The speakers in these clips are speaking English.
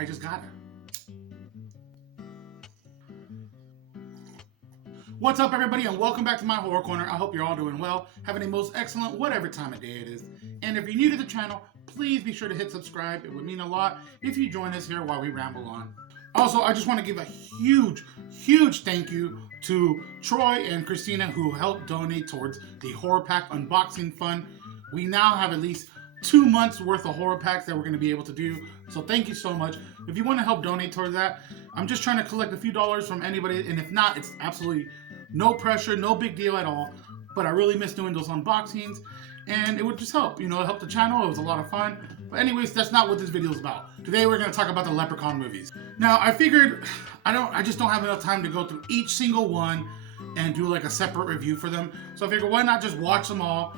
I just got it. What's up, everybody, and welcome back to my horror corner. I hope you're all doing well, having a most excellent whatever time of day it is. And if you're new to the channel, please be sure to hit subscribe. It would mean a lot if you join us here while we ramble on. Also, I just want to give a huge thank you to Troy and Christina who helped donate towards the horror pack unboxing fund. We now have at least 2 months worth of horror packs that we're going to be able to do. So thank you so much. If you want to help donate towards that, I'm just trying to collect a few dollars from anybody. And if not, it's absolutely no pressure, no big deal at all. But I really miss doing those unboxings. And it would just help, it helped the channel. It was a lot of fun. But anyways, that's not what this video is about. Today we're going to talk about the Leprechaun movies. Now, I figured I just don't have enough time to go through each single one and do like a separate review for them. So I figured why not just watch them all,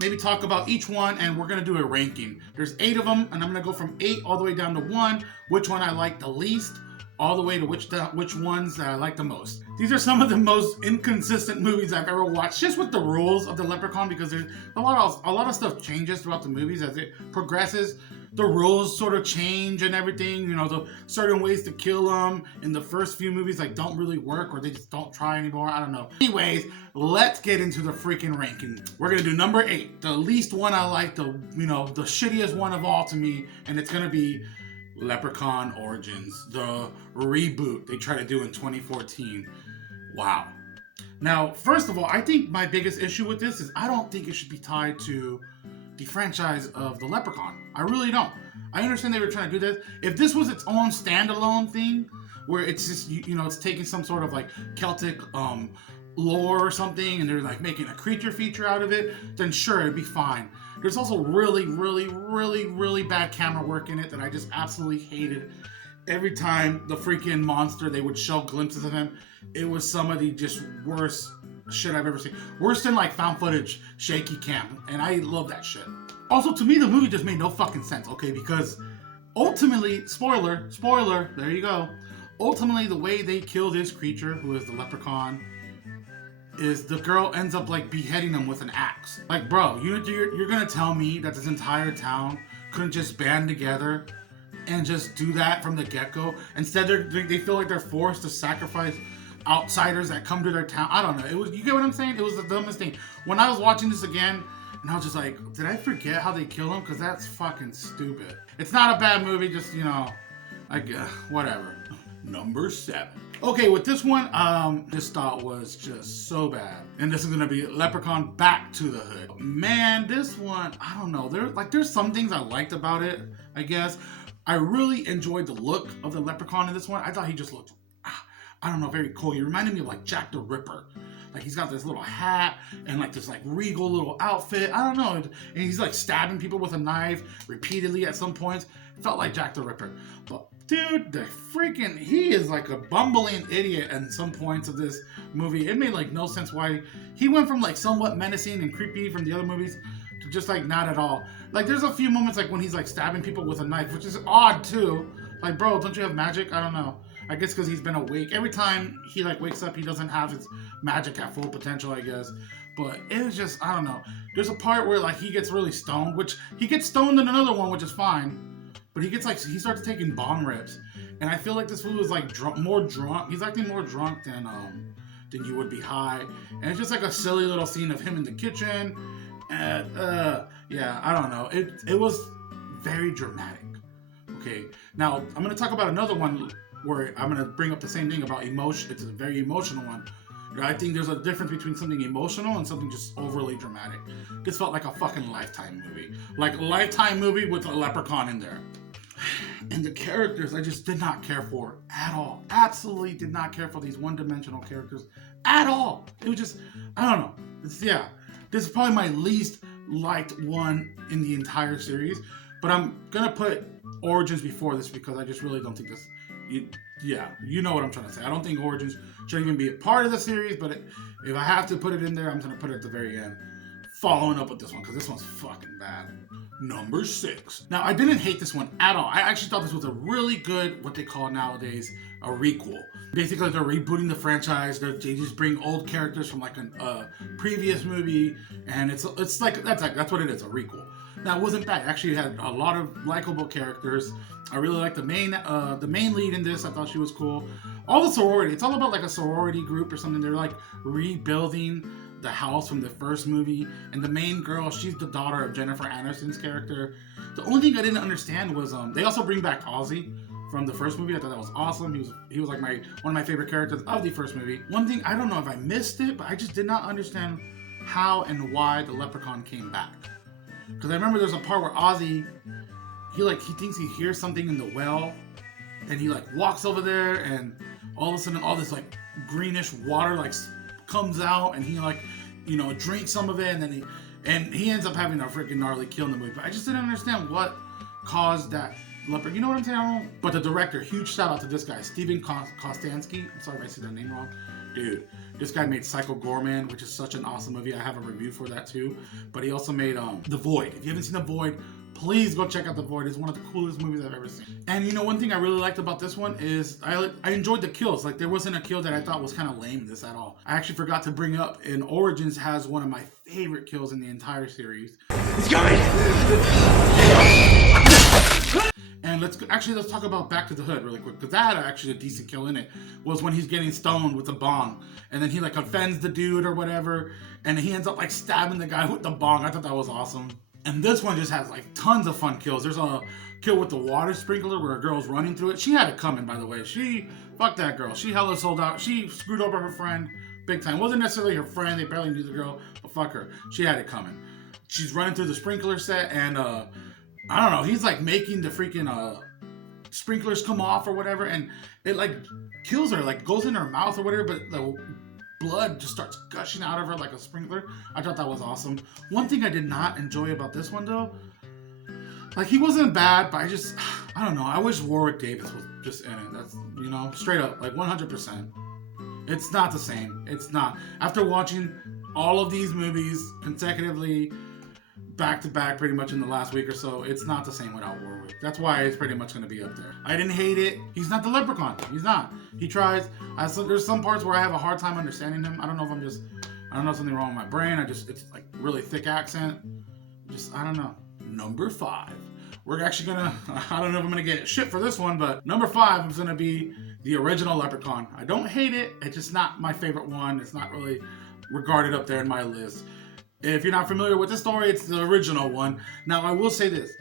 maybe talk about each one, and we're going to do a ranking. There's 8 of them, and I'm going to go from 8 all the way down to 1, which one I like the least, all the way to which ones I like the most. These are some of the most inconsistent movies I've ever watched, just with the rules of the Leprechaun, because there's a lot of stuff changes throughout the movies as it progresses. The rules sort of change and everything. The certain ways to kill them in the first few movies don't really work, or they just don't try anymore. I don't know. Anyways, let's get into the freaking ranking. We're gonna do number 8, the least one I like, the shittiest one of all to me, and it's gonna be Leprechaun Origins, the reboot they tried to do in 2014. Wow. Now, first of all, I think my biggest issue with this is I don't think it should be tied to the franchise of the Leprechaun. I really don't. I understand they were trying to do this. If this was its own standalone thing, where it's just, it's taking some sort of Celtic lore or something, and they're making a creature feature out of it, then sure, it'd be fine. There's also really bad camera work in it that I just absolutely hated. Every time the freaking monster, they would show glimpses of him, it was some of the just worst shit I've ever seen. Worse than found footage shaky cam, and I love that shit. Also, to me, the movie just made no fucking sense, okay? Because ultimately, spoiler, there you go. Ultimately, the way they kill this creature, who is the Leprechaun, is the girl ends up beheading him with an axe. Bro, you're gonna tell me that this entire town couldn't just band together and just do that from the get-go? Instead, they feel like they're forced to sacrifice outsiders that come to their town. I don't know. You get what I'm saying? It was the dumbest thing. When I was watching this again, and I was just like, did I forget how they kill him? Because that's fucking stupid. It's not a bad movie, just, whatever. Number 7. Okay, with this one, this thought was just so bad. And this is gonna be Leprechaun Back to the Hood. Man, this one, I don't know. There's some things I liked about it, I guess. I really enjoyed the look of the Leprechaun in this one. I thought he just looked, I don't know, very cool. He reminded me of Jack the Ripper. He's got this little hat and this regal little outfit. I don't know. And he's stabbing people with a knife repeatedly at some points. It felt like Jack the Ripper. But dude, he is a bumbling idiot at some points of this movie. It made no sense why he went from somewhat menacing and creepy from the other movies to just not at all. There's a few moments when he's stabbing people with a knife, which is odd too. Bro, don't you have magic? I don't know. I guess because he's been awake. Every time he wakes up, he doesn't have his magic at full potential, I guess. But it was just, I don't know. There's a part where he gets really stoned, which he gets stoned in another one, which is fine. But he starts taking bong rips. And I feel like this fool is more drunk. He's acting more drunk than you would be high. And it's just a silly little scene of him in the kitchen. And yeah, I don't know. It was very dramatic. Okay, now I'm gonna talk about another one where I'm gonna bring up the same thing about emotion. It's a very emotional one. I think there's a difference between something emotional and something just overly dramatic. This felt like a fucking Lifetime movie. A Lifetime movie with a Leprechaun in there. And the characters I just did not care for at all. Absolutely did not care for these one-dimensional characters at all. It was just, I don't know. This is probably my least liked one in the entire series. But I'm gonna put Origins before this because I just really don't think this. You know what I'm trying to say. I don't think Origins should even be a part of the series, but if I have to put it in there, I'm gonna put it at the very end. Following up with this one, because this one's fucking bad. Number 6. Now, I didn't hate this one at all. I actually thought this was a really good, what they call nowadays, a requel. Basically, they're rebooting the franchise. They just bring old characters from a previous movie, and it's that's what it is, a requel. That wasn't bad. Actually, it had a lot of likable characters. I really liked the main lead in this. I thought she was cool. All the sorority. It's all about like a sorority group or something. They're like rebuilding the house from the first movie, and the main girl, she's the daughter of Jennifer Aniston's character. The only thing I didn't understand was they also bring back Ozzy from the first movie. I thought that was awesome. He was like one of my favorite characters of the first movie. One thing, I don't know if I missed it, but I just did not understand how and why the Leprechaun came back. Because I remember there's a part where Ozzy, he thinks he hears something in the well, and he like walks over there, and all of a sudden all this like greenish water like comes out, and he like, drinks some of it, and then he ends up having a freaking gnarly kill in the movie. But I just didn't understand what caused that leopard. You know what I'm saying? But the director, huge shout out to this guy, Steven Kostanski. I'm sorry if I said that name wrong. Dude, this guy made Psycho Gorman, which is such an awesome movie. I have a review for that too. But he also made The Void. If you haven't seen The Void, please go check out The Void. It's one of the coolest movies I've ever seen. And one thing I really liked about this one is I enjoyed the kills. Like, there wasn't a kill that I thought was kind of lame in this at all. I actually forgot to bring up, in Origins has one of my favorite kills in the entire series. It's coming! And let's talk about Back to the Hood really quick, because that had actually a decent kill in it. Was when he's getting stoned with the bong, and then he like offends the dude or whatever, and he ends up like stabbing the guy with the bong. I thought that was awesome. And this one just has like tons of fun kills. There's a kill with the water sprinkler where a girl's running through it. She had it coming, by the way. Fuck that girl. She hella sold out. She screwed over her friend big time. Wasn't necessarily her friend. They barely knew the girl, but fuck her. She had it coming. She's running through the sprinkler set, and I don't know, he's like making the freaking sprinklers come off or whatever, and it like kills her, like goes in her mouth or whatever, but the blood just starts gushing out of her like a sprinkler. I thought that was awesome. One thing I did not enjoy about this one though, like, he wasn't bad, but I don't know, I wish Warwick Davis was just in it. That's, straight up, like 100%. It's not the same. It's not. After watching all of these movies consecutively, back to back pretty much in the last week or so, it's not the same without Warwick. That's why it's pretty much going to be up there. I didn't hate it. He's not the Leprechaun. He's not. He tries. There's some parts where I have a hard time understanding him. I don't know if something wrong with my brain. It's like really thick accent. I don't know. Number 5. We're actually gonna, I don't know if I'm gonna get shit for this one, but number 5 is gonna be the original Leprechaun. I don't hate it. It's just not my favorite one. It's not really regarded up there in my list. If you're not familiar with the story, it's the original one. Now, I will say this.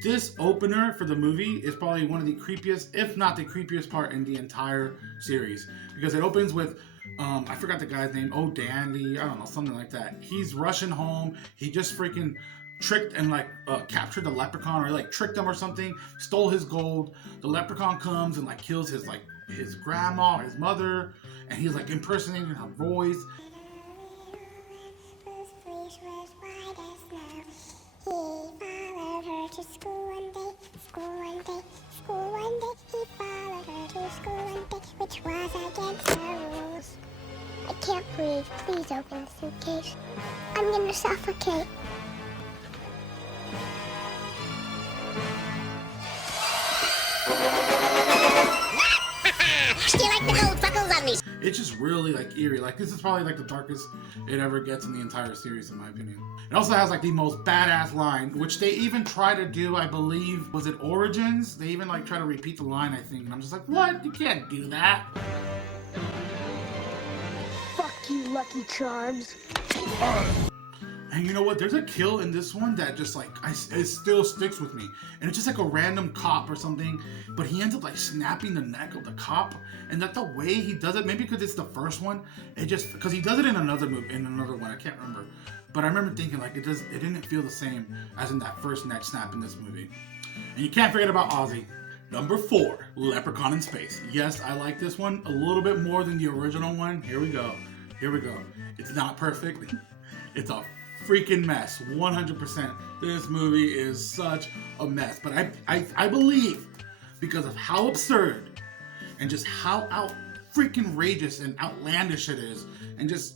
This opener for the movie is probably one of the creepiest, if not the creepiest part in the entire series. Because it opens with, I forgot the guy's name, Dandy, I don't know, something like that. He's rushing home. He just freaking tricked and captured the Leprechaun, or tricked him or something, stole his gold. The Leprechaun comes and kills his grandma, his mother, and he's impersonating her voice. To school one day, school one day, school one day. He followed her to school one day, which was against the rules. I can't breathe. Please open the suitcase. I'm gonna suffocate. Do you like the gold freckles on me? It's just really eerie. This is probably the darkest it ever gets in the entire series, in my opinion. It also has the most badass line, which they even try to do, I believe, was it Origins? They even try to repeat the line, I think, and I'm just what? You can't do that. Fuck you, Lucky Charms. And you know what? There's a kill in this one that just it still sticks with me. And it's just a random cop or something, but he ends up snapping the neck of the cop. And the way he does it, maybe because it's the first one, because he does it in another movie, in another one, I can't remember. But I remember thinking it didn't feel the same as in that first neck snap in this movie. And you can't forget about Ozzy. Number 4, Leprechaun in Space. Yes, I like this one a little bit more than the original one. Here we go. It's not perfect. It's a freaking mess, 100%. This movie is such a mess, but I believe, because of how absurd and just how freaking outrageous and outlandish it is, and just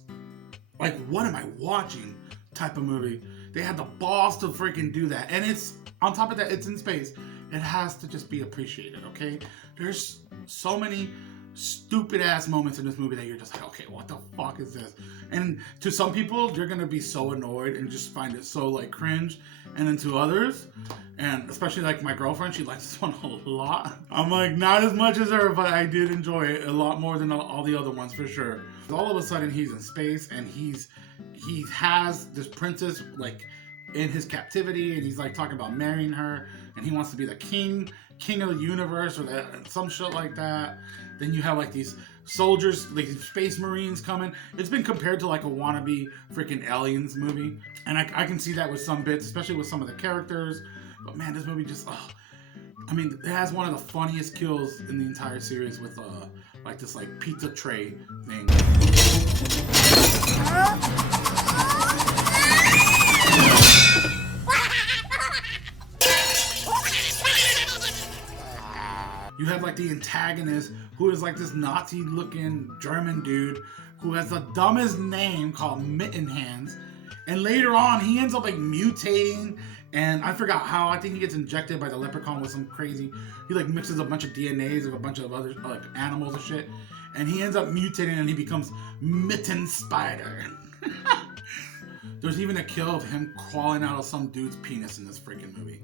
what am I watching type of movie, they had the balls to freaking do that. And it's on top of that, it's in space. It has to just be appreciated, okay? There's so many stupid ass moments in this movie that you're just like, okay, what the fuck is this? And to some people, you're gonna be so annoyed and just find it so like cringe. And then to others, and especially like my girlfriend, she likes this one a lot. I'm like, not as much as her, but I did enjoy it a lot more than all the other ones for sure. All of a sudden, he's in space and he has this princess like in his captivity, and he's like talking about marrying her, and he wants to be the king of the universe or some shit like that. Then you have like these soldiers, like space marines coming. It's been compared to like a wannabe freaking Aliens movie, and I can see that with some bits, especially with some of the characters. But man, this movie just, I mean, it has one of the funniest kills in the entire series with like this like pizza tray thing. You have like the antagonist who is like this Nazi looking German dude who has the dumbest name called Mitten Hands. And later on, he ends up like mutating, and I forgot how. I think he gets injected by the leprechaun with some crazy. He like mixes a bunch of DNAs of a bunch of other like animals and shit, and he ends up mutating, and he becomes Mitten Spider. There's even a kill of him crawling out of some dude's penis in this freaking movie.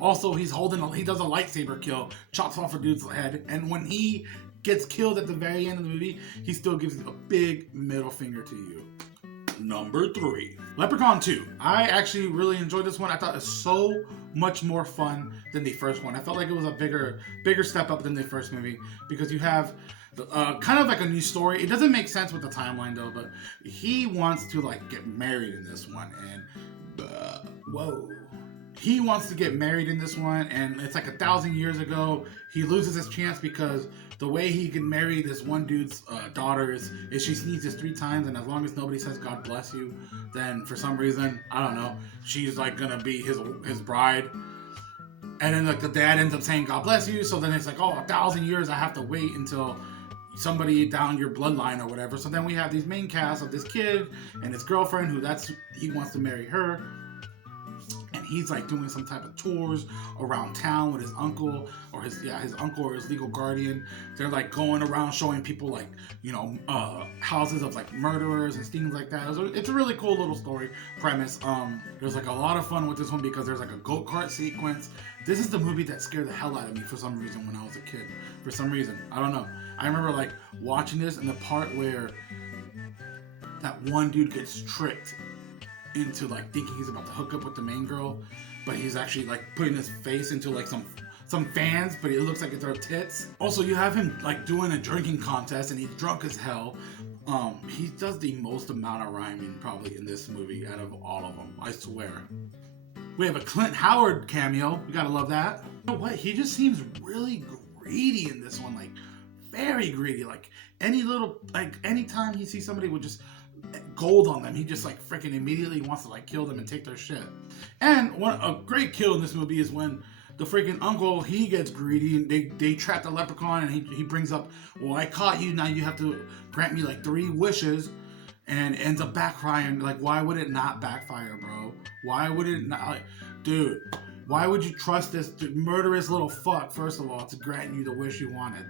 Also, he does a lightsaber kill, chops off a dude's head, and when he gets killed at the very end of the movie, he still gives a big middle finger to you. Number 3, Leprechaun 2. I actually really enjoyed this one. I thought it was so much more fun than the first one. I felt like it was a bigger step up than the first movie because you have kind of like a new story. It doesn't make sense with the timeline though, but he wants to like get married in this one, and whoa. He wants to get married in this one, and it's like 1,000 years ago. He loses his chance because the way he can marry this one dude's daughter is she sneezes 3 times, and as long as nobody says God bless you, then for some reason, I don't know, she's like gonna be his bride. And then like the dad ends up saying God bless you, so then it's like, oh, 1,000 years I have to wait until somebody down your bloodline or whatever. So then we have these main cast of this kid and his girlfriend he wants to marry her. He's like doing some type of tours around town with his uncle or his uncle or his legal guardian. They're like going around showing people like, you know, houses of like murderers and things like that. It's a really cool little story premise. There's like a lot of fun with this one because there's like a go-kart sequence. This is the movie that scared the hell out of me for some reason when I was a kid. For some reason, I don't know. I remember like watching this and the part where that one dude gets tricked into like thinking he's about to hook up with the main girl, but he's actually like putting his face into like some fans, but it looks like it's her tits. Also, you have him like doing a drinking contest and he's drunk as hell. He does the most amount of rhyming probably in this movie out of all of them, I swear. We have a Clint Howard cameo. You gotta love that. You know what? He just seems really greedy in this one, like very greedy. Like anytime he sees somebody with just gold on them, he just like freaking immediately wants to like kill them and take their shit. And a great kill in this movie is when the freaking uncle, he gets greedy and they trap the leprechaun, and he brings up, well, I caught you, now you have to grant me like 3 wishes, and ends up backfiring. Like, why would it not backfire, bro? Why would it not? Like, dude, why would you trust this murderous little fuck, first of all, to grant you the wish you wanted?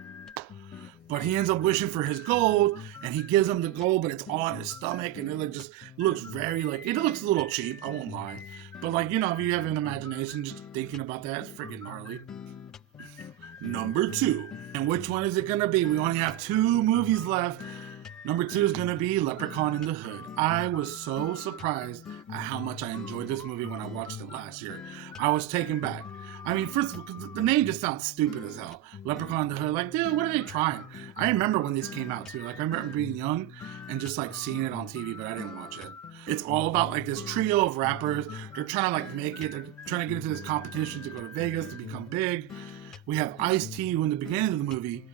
But he ends up wishing for his gold, and he gives him the gold, but it's all in his stomach, and it like just looks very like, it looks a little cheap, I won't lie. But like, you know, if you have an imagination, just thinking about that, it's freaking gnarly. Number 2. And which one is it gonna be? We only have 2 movies left. Number 2 is gonna be Leprechaun in the Hood. I was so surprised at how much I enjoyed this movie when I watched it last year. I was taken back. I mean, first of all, the name just sounds stupid as hell. Leprechaun in the Hood. Like, dude, what are they trying? I remember when this came out, too. Like, I remember being young and just, like, seeing it on TV, but I didn't watch it. It's all about, like, this trio of rappers. They're trying to, like, make it. They're trying to get into this competition to go to Vegas, to become big. We have Ice-T, who in the beginning of the movie,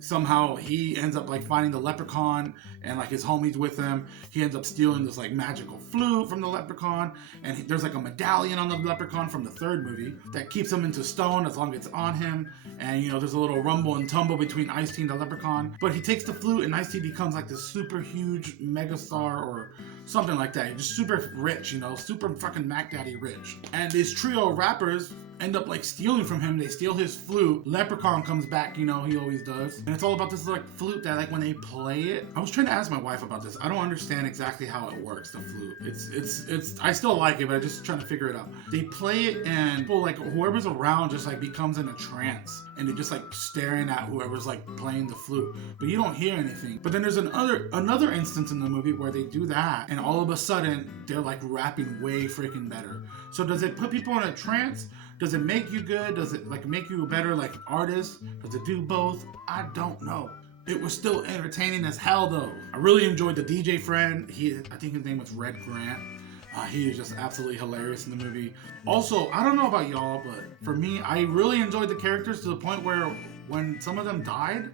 somehow he ends up like finding the leprechaun and like his homies with him. He ends up stealing this like magical flute from the leprechaun, and there's like a medallion on the leprechaun from the 3rd movie that keeps him into stone as long as it's on him. And you know, there's a little rumble and tumble between Ice-T and the leprechaun, but he takes the flute and Ice-T becomes like this super huge megastar or something like that. Just super rich, you know, super fucking Mac Daddy rich. And this trio of rappers end up like stealing from him. They steal his flute. Leprechaun comes back, you know, he always does. And it's all about this like flute that like when they play it. I was trying to ask my wife about this. I don't understand exactly how it works, the flute. It's I still like it, but I'm just trying to figure it out. They play it and people like whoever's around just like becomes in a trance and they're just like staring at whoever's like playing the flute. But you don't hear anything. But then there's another instance in the movie where they do that and all of a sudden they're like rapping way freaking better. So does it put people in a trance? Does it make you good? Does it like make you a better like artist? Does it do both? I don't know. It was still entertaining as hell though. I really enjoyed the DJ friend. I think his name was Red Grant. He is just absolutely hilarious in the movie. Also, I don't know about y'all, but for me, I really enjoyed the characters to the point where when some of them died,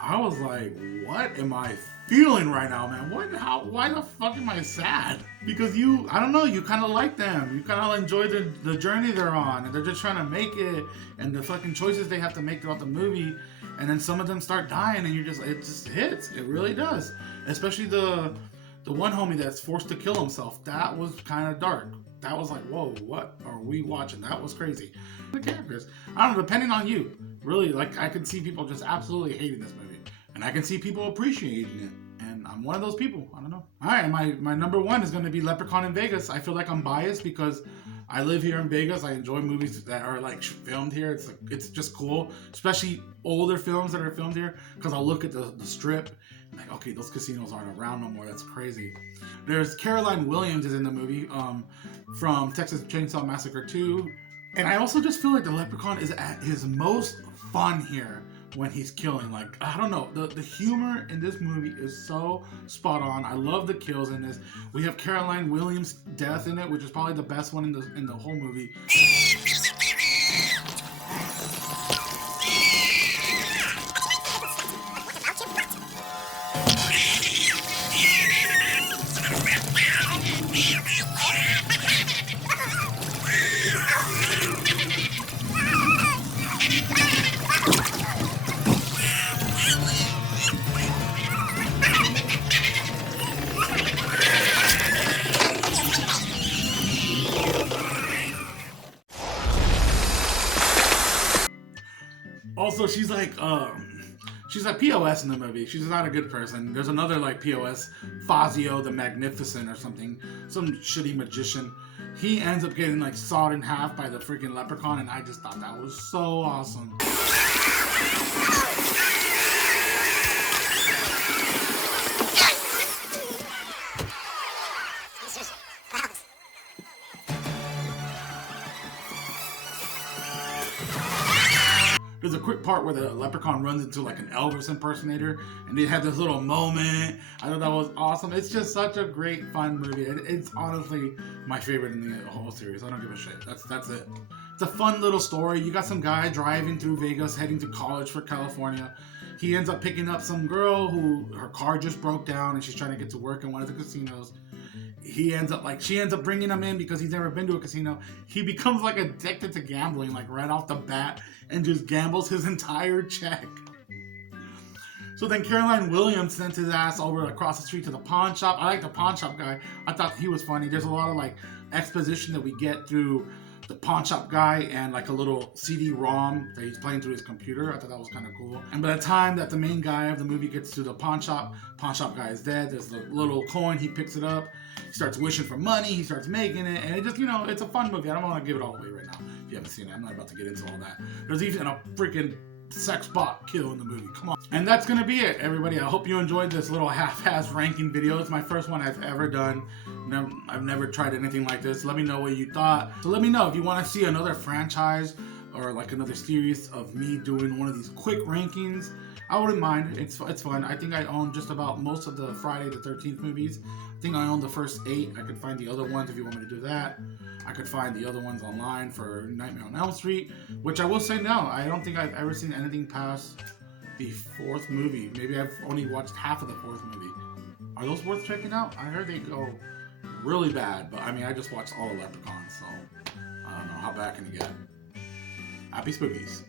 I was like, what am I feeling right now, man? Why the fuck am I sad? Because I don't know, you kind of like them. You kind of enjoy the journey they're on, and they're just trying to make it, and the fucking choices they have to make throughout the movie, and then some of them start dying, and it just hits. It really does. Especially the one homie that's forced to kill himself. That was kind of dark. That was like, whoa, what are we watching? That was crazy. The characters, I don't know, depending on you. Really, like, I could see people just absolutely hating this movie. And I can see people appreciating it. And I'm one of those people. I don't know. All right, my number one is going to be Leprechaun in Vegas. I feel like I'm biased because I live here in Vegas. I enjoy movies that are like filmed here. It's just cool, especially older films that are filmed here. Because I'll look at the strip and like, okay, those casinos aren't around no more. That's crazy. There's Caroline Williams is in the movie from Texas Chainsaw Massacre 2. And I also just feel like the Leprechaun is at his most fun here when he's killing. Like, I don't know, the humor in this movie is so spot on. I love the kills in this. We have Caroline Williams' death in it, which is probably the best one in the whole movie. Also, she's like POS in the movie. She's not a good person. There's another like POS, Fazio the Magnificent or something, some shitty magician. He ends up getting like sawed in half by the freaking leprechaun, and I just thought that was so awesome. There's a quick part where the leprechaun runs into like an Elvis impersonator and they have this little moment. I thought that was awesome. It's just such a great, fun movie. It's honestly my favorite in the whole series. I don't give a shit. That's it. It's a fun little story. You got some guy driving through Vegas, heading to college for California. He ends up picking up some girl who her car just broke down and she's trying to get to work in one of the casinos. She ends up bringing him in because he's never been to a casino. He becomes like addicted to gambling, like right off the bat, and just gambles his entire check. So then Caroline Williams sent his ass over across the street to the pawn shop. I like the pawn shop guy. I thought he was funny. There's a lot of like exposition that we get through the pawn shop guy and like a little CD-ROM that he's playing through his computer. I thought that was kind of cool. And by the time that the main guy of the movie gets to the pawn shop guy is dead. There's the little coin, he picks it up, he starts wishing for money, he starts making it, and it just, you know, it's a fun movie. I don't want to give it all away right now. If you haven't seen it, I'm not about to get into all that. There's even a freaking sex bot kill in the movie. Come on. And that's gonna be it, everybody. I hope you enjoyed this little half-ass ranking video. It's my first one I've ever done. I've never tried anything like this. Let me know what you thought. So let me know if you want to see another franchise or like another series of me doing one of these quick rankings. I wouldn't mind. It's fun. I think I own just about most of the Friday the 13th movies. I think I own the first 8. I could find the other ones if you want me to do that. I could find the other ones online for Nightmare on Elm Street, which I will say no. I don't think I've ever seen anything past the 4th movie. Maybe I've only watched half of the 4th movie. Are those worth checking out? I heard they go really bad, but I mean, I just watched all of Leprechaun, so I don't know. How bad can it get? Happy Spookies.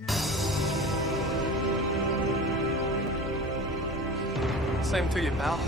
Same to you, pal.